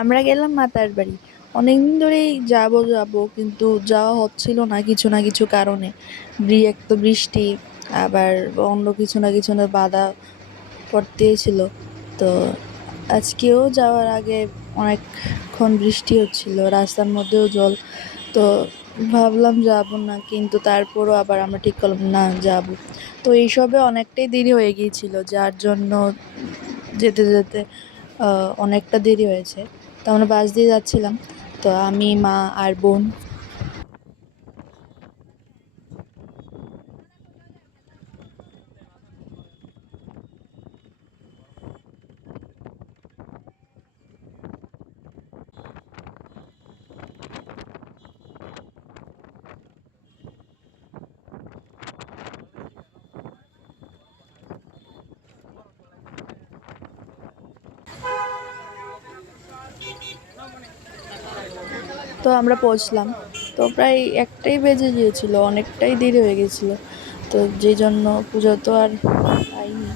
আমরা গেলাম মাতার বাড়ি। অনেকদিন ধরেই যাবো যাবো, কিন্তু যাওয়া হচ্ছিল না কিছু না কিছু কারণে। এক তো বৃষ্টি, আবার অন্য কিছু না কিছু না বাধা পড়তেই ছিল। তো আজকেও যাওয়ার আগে অনেকক্ষণ বৃষ্টি হচ্ছিল, রাস্তার মধ্যেও জল। তো ভাবলাম যাব না, কিন্তু তারপরও আবার আমরা ঠিক করলাম না যাব। তো এইসবে অনেকটাই দেরি হয়ে গিয়েছিল, যার জন্য যেতে যেতে অনেকটা দেরি হয়েছে। তো আমরা বাস দিয়ে যাচ্ছিলাম, তো আমি, মা আর বোন। তো আমরা পৌঁছলাম, তো প্রায় একটাই বেজে গিয়েছিল, অনেকটাই দেরি হয়ে গেছিলো। তো যেই জন্য পূজা তো আর পাইনি।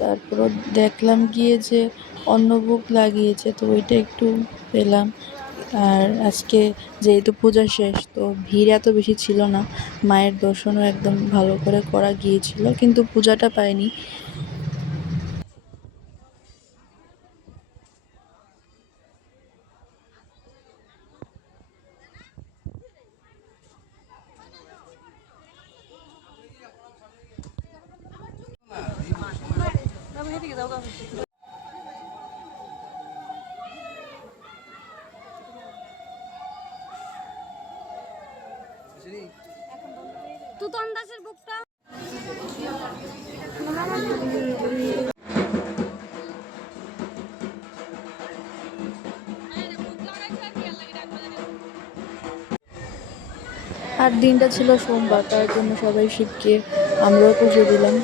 তারপরও দেখলাম গিয়ে যে অন্নভোগ লাগিয়েছে, তো ওইটা একটু পেলাম। আর আজকে যেহেতু পূজা শেষ, তো ভিড় এত বেশি ছিল না। মায়ের দর্শনও একদম ভালো করে করা গিয়েছিল, কিন্তু পূজাটা পাইনি। তুতন দাসের বুকটা 8 দিনটা ছিল সোমবার, তার জন্য সবাই শিবকে, আমরাও পুজো দিলাম।